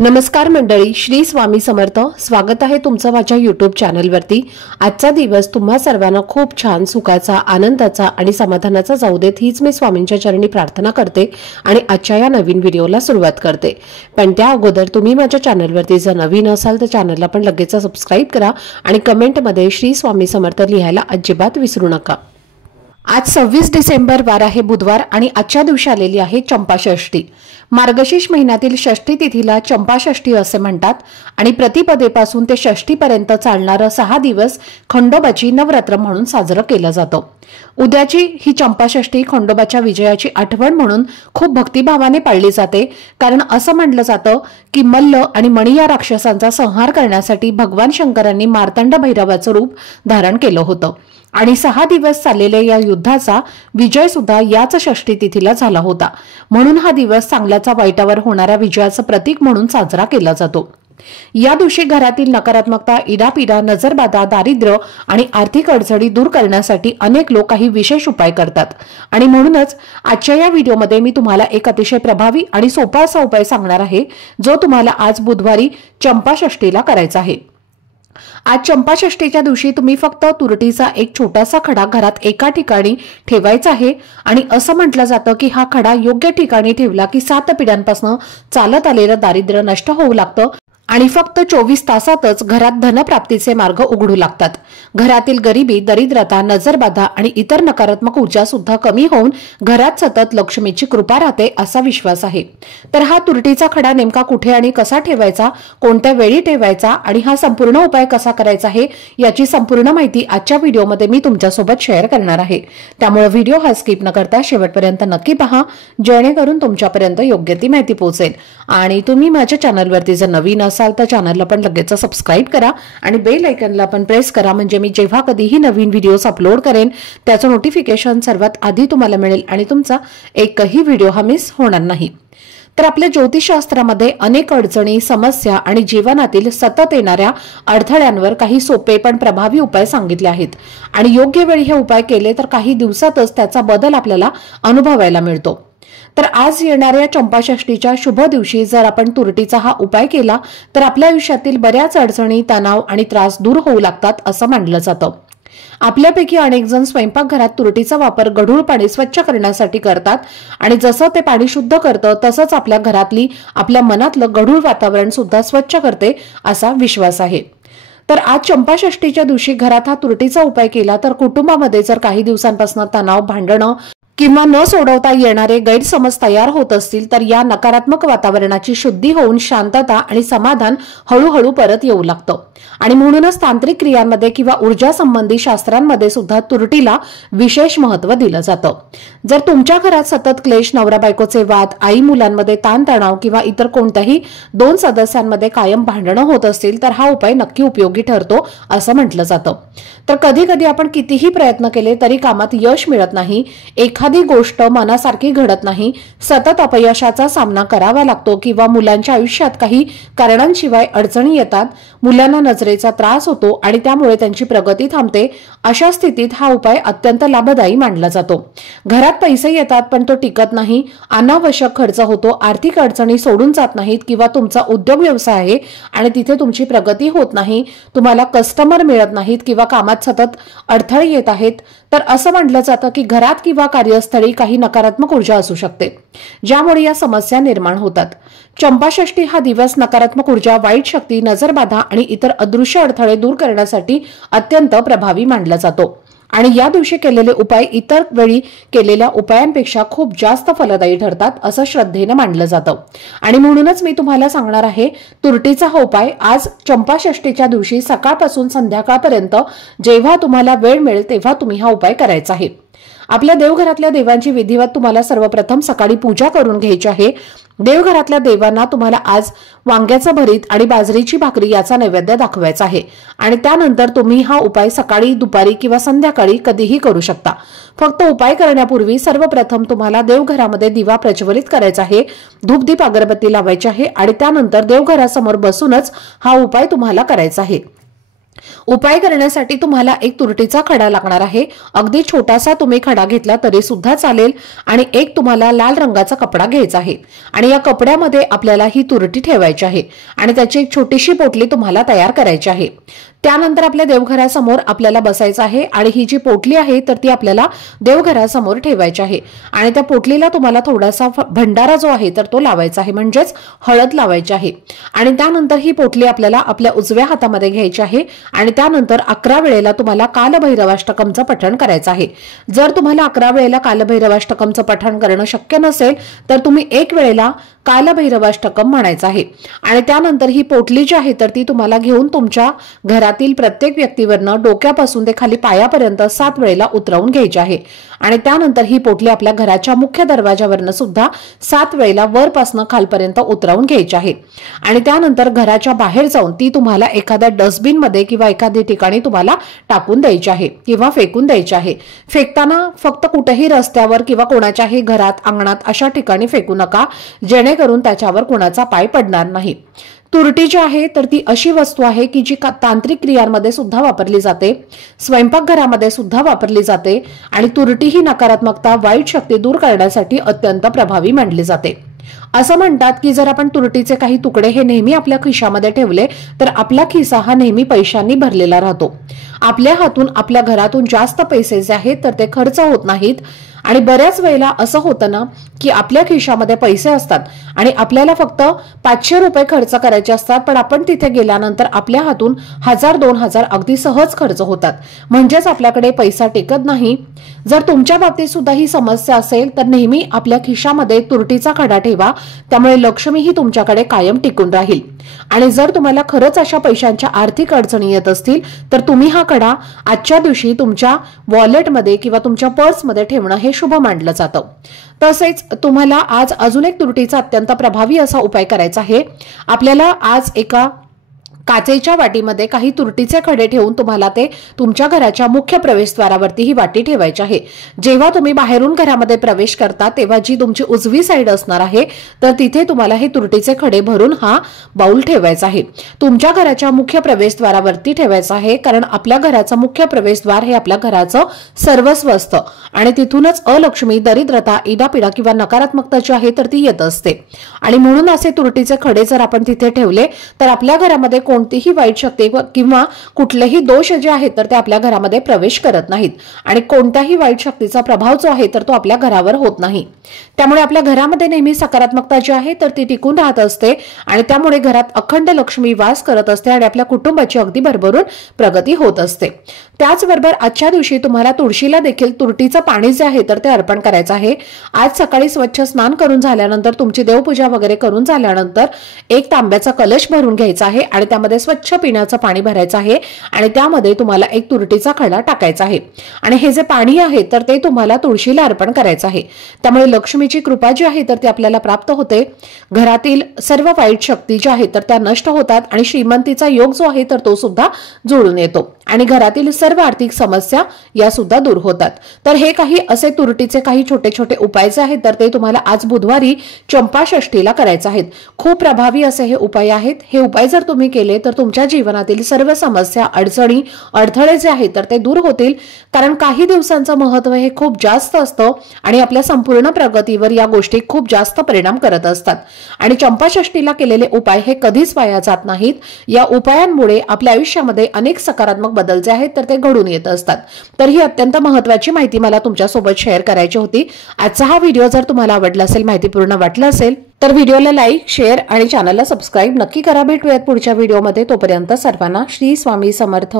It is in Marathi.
नमस्कार मंडळी, श्री स्वामी समर्थ. स्वागत आहे तुमचं माझ्या YouTube चॅनलवरती. आजचा दिवस तुम्हा सर्वांना खूप छान, सुखाचा, आनंदाचा आणि समाधानाचा जाऊ देत, हीच मी स्वामींच्या चरणी प्रार्थना करते आणि आजच्या या नवीन व्हिडिओला सुरुवात करते. पण त्या अगोदर तुम्ही माझ्या चॅनलवरती जर नवीन असाल तर चॅनलला पण लगेच सबस्क्राईब करा आणि कमेंटमध्ये श्री स्वामी समर्थ लिहायला अजिबात विसरू नका. आज 26 डिसेंबर वार आहे बुधवार आणि आजच्या दिवशी आलेली आहे चंपाषष्ठी. मार्गशीर्ष महिन्यातील षष्ठी तिथीला चंपाषष्ठी असे म्हणतात आणि प्रतिपदेपासून ते षष्ठीपर्यंत चालणारं 6 दिवस खंडोबाची नवरात्र म्हणून साजरं केलं जातं. उद्याची ही चंपाषष्ठी खंडोबाच्या विजयाची आठवण म्हणून खूप भक्तिभावाने पाळली जाते. कारण असं म्हटलं जातं की मल्ल आणि मणी या राक्षसांचा संहार करण्यासाठी भगवान शंकरांनी मार्तंड भैरवाचं रूप धारण केलं होतं आणि 6 दिवस चाललेल्या या युद्धाचा विजय सुद्धा याच षष्ठी तिथीला झाला होता. म्हणून हा दिवस चांगल्याचा वाईटावर होणाऱ्या विजयाचं प्रतीक म्हणून साजरा केला जातो. या दिवशी घरातील नकारात्मकता, इडापिडा, नजरबाधा, दारिद्र्य आणि आर्थिक अडचणी दूर करण्यासाठी अनेक लोक काही विशेष उपाय करतात आणि म्हणूनच आजच्या या व्हिडिओमध्ये मी तुम्हाला एक अतिशय प्रभावी आणि सोपा असा उपाय सांगणार आहे जो तुम्हाला आज बुधवारी चंपाषष्ठीला करायचा आहे. आज चंपाषष्ठीच्या दिवशी तुम्ही फक्त तुरटीचा एक छोटासा खडा घरात एका ठिकाणी ठेवायचा आहे आणि असं म्हटलं जातं की हा खडा योग्य ठिकाणी ठेवला की 7 पिढ्यांपासून चालत आलेलं दारिद्र्य नष्ट होऊ लागतं आणि फक्त 24 तासातच घरात धनप्राप्तीचे मार्ग उघडू लागतात. घरातील गरिबी, दरिद्रता, नजरबाधा आणि इतर नकारात्मक ऊर्जा सुद्धा कमी होऊन घरात सतत लक्ष्मीची कृपा राहते असा विश्वास आहे. तर हा तुरटीचा खडा नेमका कुठे आणि कसा ठेवायचा, कोणत्या वेळी ठेवायचा आणि हा संपूर्ण उपाय कसा करायचा आहे याची संपूर्ण माहिती आजच्या व्हिडिओमध्ये मी तुमच्यासोबत शेअर करणार आहे. त्यामुळे व्हिडिओ हा स्किप न करता शेवटपर्यंत नक्की पहा, जेणेकरून तुमच्यापर्यंत योग्य ती माहिती पोहोचेल. आणि तुम्ही माझ्या चॅनलवरती जर नवीन असाल तर चॅनलला पण लगेच सबस्क्राईब करा आणि बेल आयकॉनला पण प्रेस करा, म्हणजे मी जेव्हा कधीही नवीन व्हिडिओज अपलोड करेन त्याचं नोटिफिकेशन सर्वात आधी तुम्हाला मिळेल आणि तुमचा एकही व्हिडिओ हा मिस होणार नाही. तर आपल्या ज्योतिषशास्त्रामध्ये अनेक अडचणी, समस्या आणि जीवनातील सतत येणाऱ्या अडथळ्यांवर काही सोपे पण प्रभावी उपाय सांगितले आहेत आणि योग्य वेळी हे उपाय केले तर काही दिवसातच त्याचा बदल आपल्याला अनुभवायला मिळतो. तर आज येणाऱ्या चंपाषष्ठीच्या शुभ दिवशी जर आपण तुरटीचा हा उपाय केला तर आपल्या आयुष्यातील बऱ्याच अडचणी, तणाव आणि त्रास दूर होऊ लागतात असं मानलं जातं. आपल्यापैकी अनेक जण स्वयंपाकघरात तुरटीचा वापर गढूळ पाणी स्वच्छ करण्यासाठी करतात आणि जसं ते पाणी शुद्ध करतं तसंच आपल्या घरातली, आपल्या मनातलं गढूळ वातावरण सुद्धा स्वच्छ करते असा विश्वास आहे. तर आज चंपाषष्ठीच्या दिवशी घरात हा तुरटीचा उपाय केला तर कुटुंबामध्ये जर काही दिवसांपासून तणाव, भांडणं किंवा न सोडवता येणारे गैरसमज तयार होत असतील तर या नकारात्मक वातावरणाची शुद्धी होऊन शांतता आणि समाधान हळूहळू परत येऊ लागतं. आणि म्हणूनच तांत्रिक क्रियांमध्ये किंवा ऊर्जा संबंधी शास्त्रांमध्ये सुद्धा तुरटीला विशेष महत्त्व दिलं जातं. जर तुमच्या घरात सतत क्लेश, नवरा बायकोचे वाद, आई मुलांमध्ये ताणतणाव किंवा इतर कोणत्याही 2 सदस्यांमध्ये कायम भांडणं होत असतील तर हा उपाय नक्की उपयोगी ठरतो असं म्हटलं जातं. तर कधी कधी आपण कितीही प्रयत्न केले तरी कामात यश मिळत नाही, एखादी गोष्ट मनासारखी घडत नाही, सतत अपयशाचा सामना करावा लागतो किंवा मुलांच्या आयुष्यात काही कारणांशिवाय अडचणी येतात, मुलांना नजरेचा त्रास होतो आणि त्यामुळे त्यांची प्रगती थांबते. अशा स्थितीत हा उपाय अत्यंत लाभदायी मानला जातो. घरात पैसे येतात पण तो टिकत नाही, अनावश्यक खर्च होतो, आर्थिक अडचणी सोडून जात नाहीत किंवा तुमचा उद्योग व्यवसाय आहे आणि तिथे तुमची प्रगती होत नाही, तुम्हाला कस्टमर मिळत नाहीत किंवा कामात सतत अडथळे येत आहेत, तर असं म्हटलं जातं की घरात किंवा कार्यस्थळी काही नकारात्मक ऊर्जा असू शकते ज्यामुळे या समस्या निर्माण होतात. चंपाषष्ठी हा दिवस नकारात्मक ऊर्जा, वाईट शक्ती, नजरबाधा आणि इतर अदृश्य अडथळे दूर करण्यासाठी अत्यंत प्रभावी मानला जातो आणि या दिवशी केलेले उपाय इतर वेळी केलेल्या उपायांपेक्षा खूप जास्त फलदायी ठरतात असं श्रद्धेनं मानलं जातं. आणि म्हणूनच मी तुम्हाला सांगणार आहे तुरटीचा हा उपाय आज चंपाषष्ठीच्या दिवशी सकाळपासून संध्याकाळपर्यंत जेव्हा तुम्हाला वेळ मिळेल तेव्हा तुम्ही हा उपाय करायचा आहे. आपल्या देवघरातल्या देवांची विधिवत तुम्हाला सर्वप्रथम सकाळी पूजा करून घ्यायची आहे. देवघरातल्या देवांना तुम्हाला आज वांग्याचं भरीत आणि बाजरीची भाकरी याचा नैवेद्य दाखवायचा आहे आणि त्यानंतर तुम्ही हा उपाय सकाळी, दुपारी किंवा संध्याकाळी कधीही करू शकता. फक्त उपाय करण्यापूर्वी सर्वप्रथम तुम्हाला देवघरामध्ये दिवा प्रज्वलित करायचा आहे, धूपदीप अगरबत्ती लावायची आहे आणि त्यानंतर देवघरासमोर बसूनच हा उपाय तुम्हाला करायचा आहे. उपाय करण्यासाठी तुम्हाला एक तुरटीचा खडा लागणार आहे। अगदी छोटासा तुम्ही खडा घेतला तरी सुद्धा चालेल आणि एक तुम्हाला लाल रंगाचा कपडा घ्यायचा आहे आणि या कपड्यामध्ये आपल्याला ही तुरटी ठेवायची आहे आणि त्याची एक छोटीशी पोटली तुम्हाला तयार करायची आहे। त्यानंतर आपल्या देवघरासमोर आपल्याला बसायचं आहे आणि ही जी पोटली आहे तर ती आपल्याला देवघरासमोर ठेवायची आहे आणि त्या पोटलीला तुम्हाला थोडासा भंडारा जो आहे तर तो लावायचा आहे, म्हणजेच हळद लावायची आहे आणि त्यानंतर ही पोटली आपल्याला आपल्या उजव्या हातामध्ये घ्यायची आहे आणि त्यानंतर 11 वेळेला तुम्हाला कालभैरवाष्टकमचं पठण करायचं आहे। जर तुम्हाला 11 वेळेला कालभैरवाष्टकमचं पठण करणं शक्य नसेल तर तुम्ही 1 वेळेला कालभैरवाष्टकम म्हणायचं आहे आणि त्यानंतर ही पोटली जी आहे तर ती तुम्हाला घेऊन तुमच्या घरातील प्रत्येक व्यक्तीवरनं डोक्यापासून ते खाली पायापर्यंत 7 वेळेला उतरवून घ्यायची आहे आणि त्यानंतर ही पोटली आपल्या घराच्या मुख्य दरवाजावरनं सुद्धा 7 वेळेला वरपासून खालपर्यंत उतरवून घ्यायची आहे आणि त्यानंतर घराच्या बाहेर जाऊन ती तुम्हाला एखाद्या डस्टबिन मध्ये किंवा एखाद्या ठिकाणी तुम्हाला टाकून द्यायची आहे किंवा फेकून द्यायची आहे। फेकताना फक्त कुठेही रस्त्यावर किंवा कोणाच्याही घरात अंगणात अशा ठिकाणी फेकू नका जेणेकरून त्याच्यावर कोणाचा पाय पडणार नाही। तुरटी जी आहे तर ती अशी वस्तू आहे की जी तांत्रिक क्रियांमध्ये सुद्धा वापरली जाते, स्वयंपाकघरामध्ये सुद्धा वापरली जाते आणि तुरटी ही नकारात्मकता वाईट शक्ती दूर करण्यासाठी अत्यंत प्रभावी मानली जाते। असं म्हणतात की जर आपण तुरटीचे काही तुकडे हे नेहमी आपल्या खिशामध्ये ठेवले तर आपला खिसा हा नेहमी पैशांनी भरलेला राहतो। आपल्या हातून आपल्या घरातून जास्त पैसे जे आहेत तर ते खर्च होत नाहीत आणि बऱ्याच वेळेला असं होतं ना की आपल्या खिशामध्ये पैसे असतात आणि आपल्याला फक्त 500 रुपये खर्च करायचे असतात, पण आपण तिथे गेल्यानंतर आपल्या हातून 1000-2000 अगदी सहज खर्च होतात, म्हणजेच आपल्याकडे पैसा टिकत नाही। जर तुमच्या बाबतीत सुद्धा ही समस्या असेल तर नेहमी आपल्या खिशामध्ये तुरटीचा खडा ठेवा, त्यामुळे लक्ष्मी ही तुमच्याकडे कायम टिकून राहील। आणि जर तुम्हाला खरंच अशा पैशांच्या आर्थिक अडचणी येत असतील तर तुम्ही हा खडा आजच्या दिवशी तुमच्या वॉलेटमध्ये किंवा तुमच्या पर्समध्ये ठेवणं हे शुभ मानलं जातं। तसेच तुम्हाला आज अजून एक तुरटीचा अत्यंत प्रभावी असा उपाय करायचा आहे। आपल्याला आज एका काचेच्या वाटीमध्ये काही तुरटीचे खडे ठेवून तुम्हाला ते तुमच्या घराच्या मुख्य प्रवेशद्वारावरती ही वाटी ठेवायची आहे। जेव्हा तुम्ही बाहेरून घरामध्ये प्रवेश करता तेव्हा जी तुमची उजवी साईड असणार आहे तर तिथे तुम्हाला हे तुरटीचे खडे भरून हा बाउल ठेवायचा आहे। तुमच्या घराच्या मुख्य प्रवेशद्वारावरती ठेवायचा आहे, कारण आपल्या घराचं मुख्य प्रवेशद्वार हे आपल्या घराचं सर्वस्व असतं आणि तिथूनच अलक्ष्मी, दरिद्रता, इडापिडा किंवा नकारात्मकता जी आहे तर ती येत असते आणि म्हणून असे तुरटीचे खडे जर आपण तिथे ठेवले तर आपल्या घरामध्ये कोणतीही वाईट शक्ती किंवा कुठलेही दोष जे आहेत तर ते आपल्या घरामध्ये प्रवेश करत नाहीत आणि कोणत्याही वाईट शक्तीचा प्रभाव जो आहे तर तो आपल्या घरावर होत नाही। त्यामुळे आपल्या घरामध्ये नेहमी सकारात्मकता जी आहे तर ती टिकून राहत असते आणि त्यामुळे घरात अखंड लक्ष्मी वास करत असते आणि आपल्या कुटुंबाची अगदी भरभरून प्रगती होत असते। त्याचबरोबर आजच्या दिवशी तुम्हाला तुळशीला देखील तुरटीचं पाणी जे आहे तर ते अर्पण करायचं आहे। आज सकाळी स्वच्छ स्नान करून झाल्यानंतर तुमची देवपूजा वगैरे करून झाल्यानंतर एक तांब्याचा कलश भरून घ्यायचा आहे आणि त्यामध्ये स्वच्छ पिण्याचं पाणी भरायचं आहे आणि त्यामध्ये तुम्हाला एक तुरटीचा खडा टाकायचा आहे आणि हे जे पाणी आहे तर ते तुम्हाला तुळशीला अर्पण करायचं आहे। त्यामुळे लक्ष्मीची कृपा जी आहे तर ती आपल्याला प्राप्त होते, घरातील सर्व वाईट शक्ती ज्या आहेत तर त्या नष्ट होतात आणि श्रीमंतीचा योग जो आहे तर तो सुद्धा जुळून येतो आणि घरातील सर्व आर्थिक समस्या या सुद्धा दूर होतात। तर हे काही असे तुरटीचे काही छोटे छोटे उपाय जे आहेत तर ते तुम्हाला आज बुधवारी चंपाषष्ठीला करायचे आहेत। खूप प्रभावी असे हे उपाय आहेत। हे उपाय जर तुम्ही केले तर तुमच्या जीवनातील सर्व समस्या, अडचणी, अडथळे जे आहेत तर ते दूर होतील, कारण काही दिवसांचं महत्त्व हे खूप जास्त असतं आणि आपल्या संपूर्ण प्रगतीवर या गोष्टी खूप जास्त परिणाम करत असतात आणि चंपाषष्ठीला केलेले उपाय हे कधीच वाया जात नाहीत। या उपायांमुळे आपल्या आयुष्यामध्ये अनेक सकारात्मक बदल जे आहेत तर ते घडून येत असतात। तर ही अत्यंत महत्त्वाची माहिती मला तुमच्यासोबत शेअर करायची होती। आजचा हा व्हिडिओ जर तुम्हाला आवडला असेल, माहितीपूर्ण वाटला असेल तर व्हिडिओला लाईक, शेअर आणि चॅनलला सबस्क्राईब नक्की करा। भेटूयात पुढच्या व्हिडिओमध्ये, तोपर्यंत सर्वांना श्री स्वामी समर्थ।